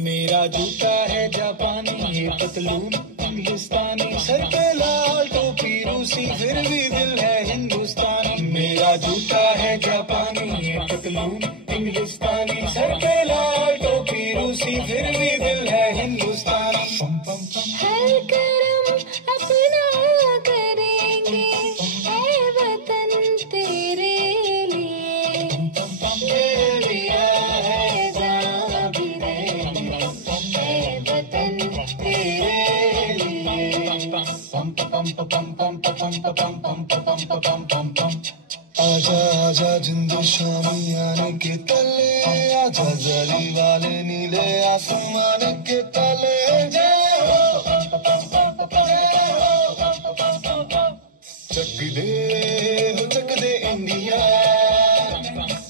मेरा जूता है जापानी, ये पतलून इंग्लिस्तानी, सर पे लाल टोपी रूसी, फिर भी दिल है हिंदुस्तानी। मेरा जूता है जापानी, ये पतलून इंग्लिस्तानी, सर पे लाल टोपी रूसी, फिर भी दिल है हिंदुस्तानी। हर करम अपना करेंगे ऐ वतन तेरे लिए, दिल दिया है जान भी देंगे ऐ वतन तेरे लिए। आजा आजा जिंदू शामी आने के तले, आजा जरी वाले नीले आसमान के तले। चक दे इंडिया,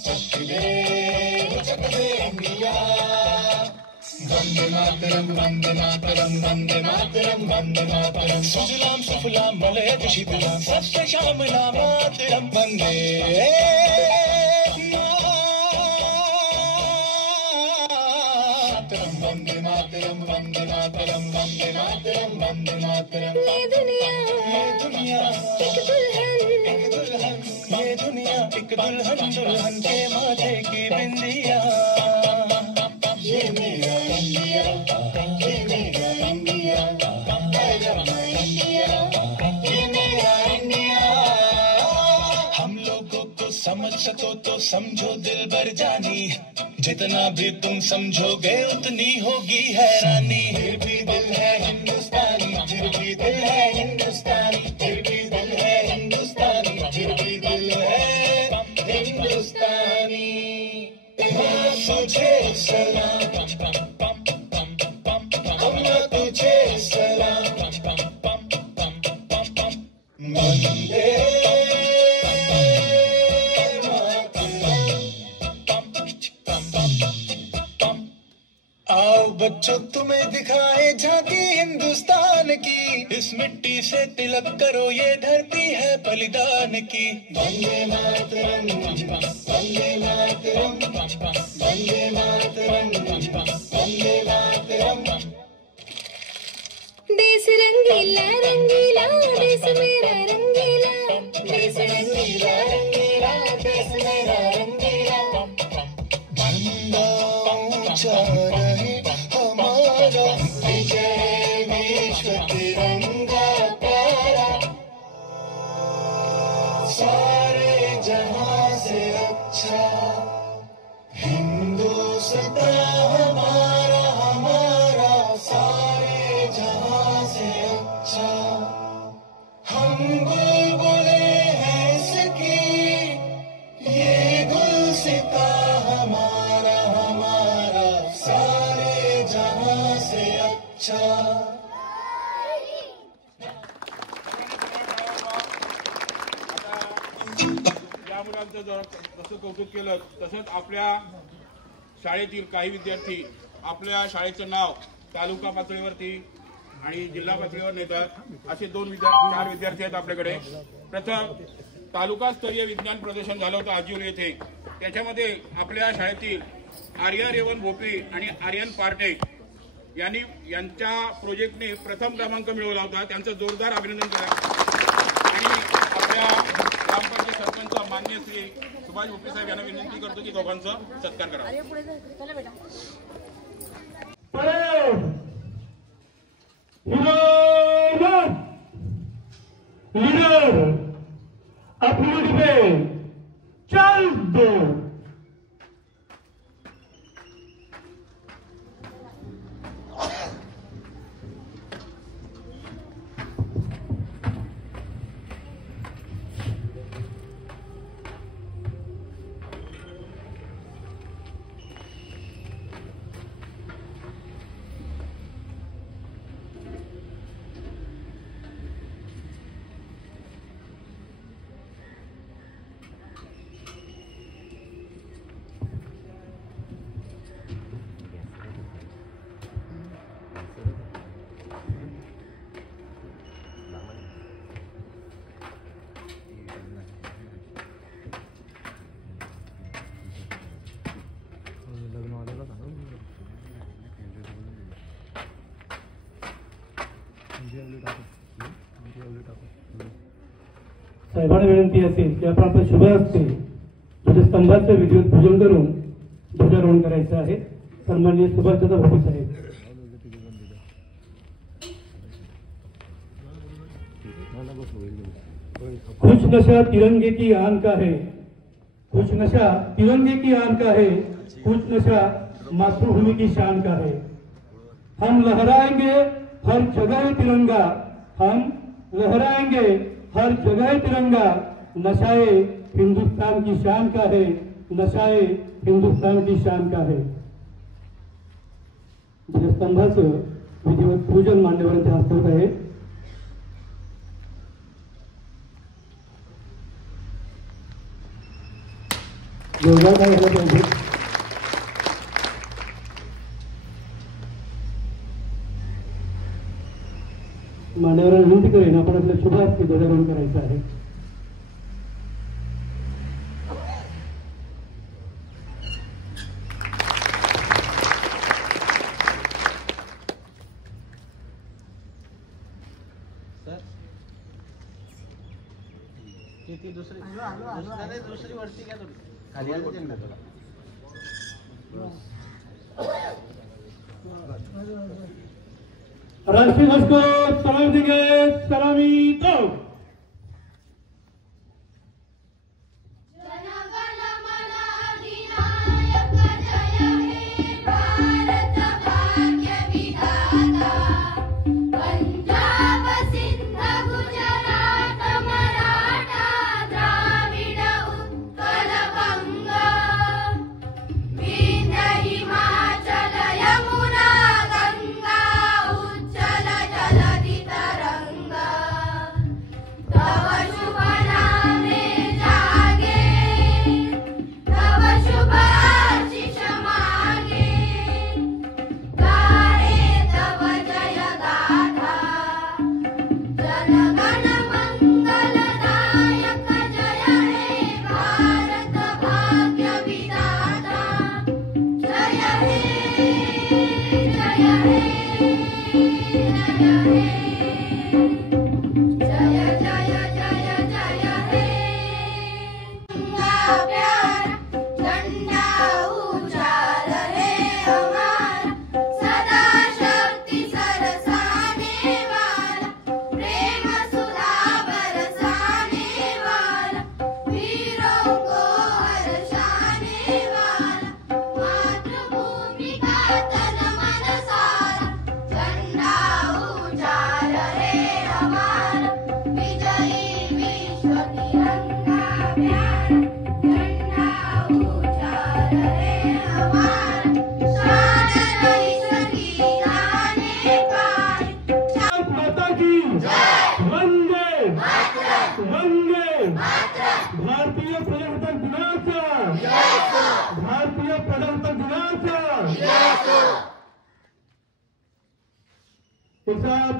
चक दे इंडिया। वंदे मातरम, वंदे मातरम, वंदे मातरम, वंदे मातरम। सुजलाम सुफलाम मलयज शीतलाम, सत्य श्यामलाम मातरम। वंदे मातरम, वंदे मातरम, वंदे मातरम, वंदे मातरम, वंदे मातरम। ये दुनिया एक दुल्हन, ये दुनिया एक दुल्हन, दुल्हन के माथे की बिंदिया। ये मेरा इंडिया, ये मेरा इंडिया, ये मेरा इंडिया। हम लोगों को समझ सको तो समझो दिल भर जानी, जितना भी तुम समझोगे उतनी होगी हैरानी। फिर भी दिल है हिंदुस्तानी, फिर भी दिल है हिंदुस्तानी, फिर भी दिल है हिंदुस्तानी, फिर भी दिल है हिंदुस्तानी। तुझे सलाम, अम्मा तुझे सलाम। वंदे आओ बच्चों तुम्हें दिखाए झांकी हिंदुस्तान की, इस मिट्टी से तिलक करो ये धरती है बलिदान की। वंदे मातरम, वंदे मातरम, वंदे मातरम, वंदे मातरम। देश रंगीला रंगीला, देश मेरा रंगीला, देश रंगीला रंगीला, देश मेरा रंगीला। झंडा ऊंचा रहे हमारा, विजय विश्व तिरंगा प्यारा। सारे जहां से अच्छा हिंदुस्तान हमारा, हमारा। सारे जहां से अच्छा हम बुलबुले हैं इसकी, ये गुलसिता हमारा, हमारा। सारे जहां से अच्छा। या मुलांचं जसं कौतुक केलं तसंच आपल्या शाळेतील काही विद्यार्थी आपल्या शाळेचं नाव तालुका पातळीवरती आणि जिल्हा पातळीवर नेतात। असे 4 विद्यार्थी आहेत आपल्याकडे। प्रथम तालुकास्तरीय विज्ञान प्रदर्शन झालं होतं आजिवली येथे, त्याच्यामध्ये आपल्या शाळेतील आर्या रेवण भोपी आणि आर्यन पार्टे यांच्या प्रोजेक्टने प्रथम क्रमांक मिळवला होता. त्यांचं जोरदार अभिनंदन करा. आणि आपल्या ग्रामपंचायत सरपंच मान्य श्री सुभाष भोपळे साहेब यांना विनंती करतो की दोघांचा सत्कार करा. लीडर अपनी पे चल दो. साहेबांना विनंती असेल की आपण आपल्या शुभ हस्ते ध्वजस्तंभाचं विधिवत पूजन करून ध्वजारोहण करायचं आहे. सन्माननीय सुभाषचंद्र भोपळे साहेब. कुछ नशा तिरंगे की आन का है, कुछ नशा तिरंगे की आन का है, कुछ नशा मातृभूमि की शान का है. हम लहराएंगे हर जगह तिरंगा, हम लहराएंगे हर जगह तिरंगा. नशाए हिंदुस्तान की शान का है, नशाए हिंदुस्तान की शान का है. ध्वजस्तंभाचं विधिवत पूजन मान्यवरांच्या हस्ते होत आहे. जोरदार काय झालं पाहिजे. मान्यवरांना विनंती करेन आपण आपल्या शुभ हस्ते ध्वजारोहण करायचं आहे. दुसरी वरती घ्या थोडी खाली आली त्यांना तुला. राष्ट्रीय ध्वज को सलामी देंगे. सलामी दो. भारतीय प्रजासत्ताक दिनाचा, भारतीय प्रजासत्ताक दिनाचा हिसाब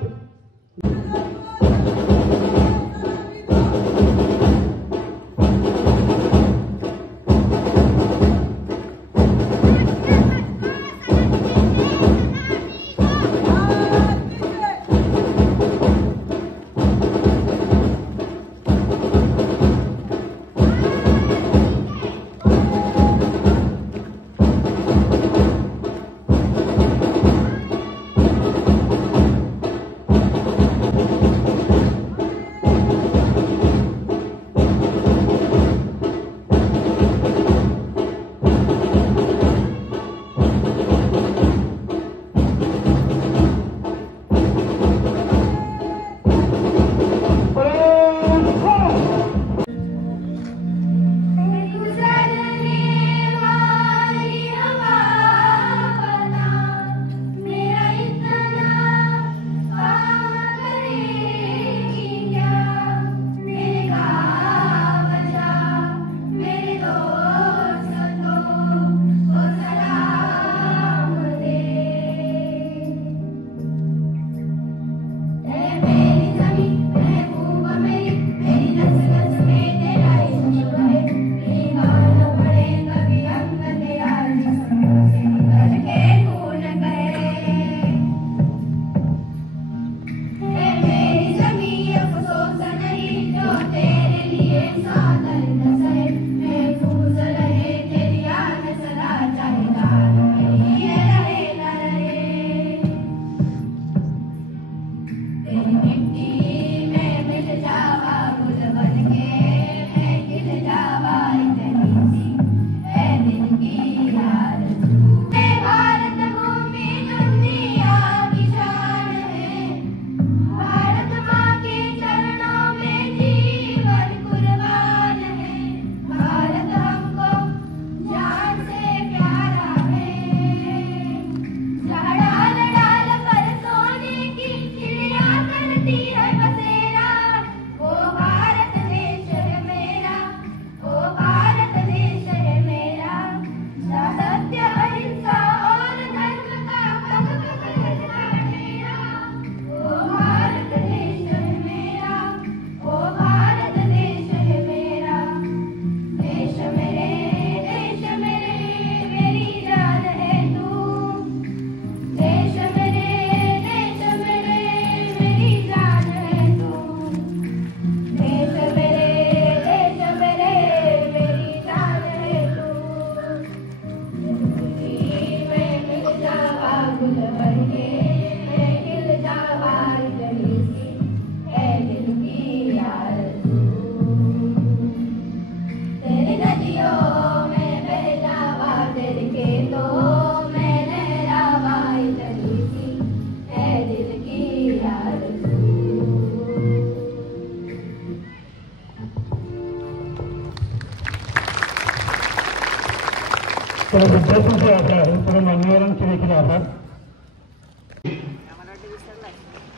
तर विद्यार्थ्यांचे आभार आहे, तर मान्यवरांचे देखील आभार.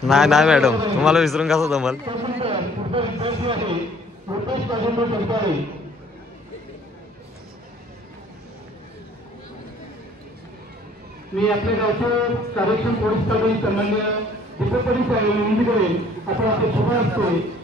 नाही नाही मॅडम, तुम्हाला विसरून कसं जमल. पुढचा विद्यार्थी आहे रुपेश राजेंद्र सरकारे. मी आपल्या गावचे कार्यक्षम पोलीस कर्मचारी सन्मान्य दीपक पोलीस साहेब विनंती करेन आपण आपले शुभ असते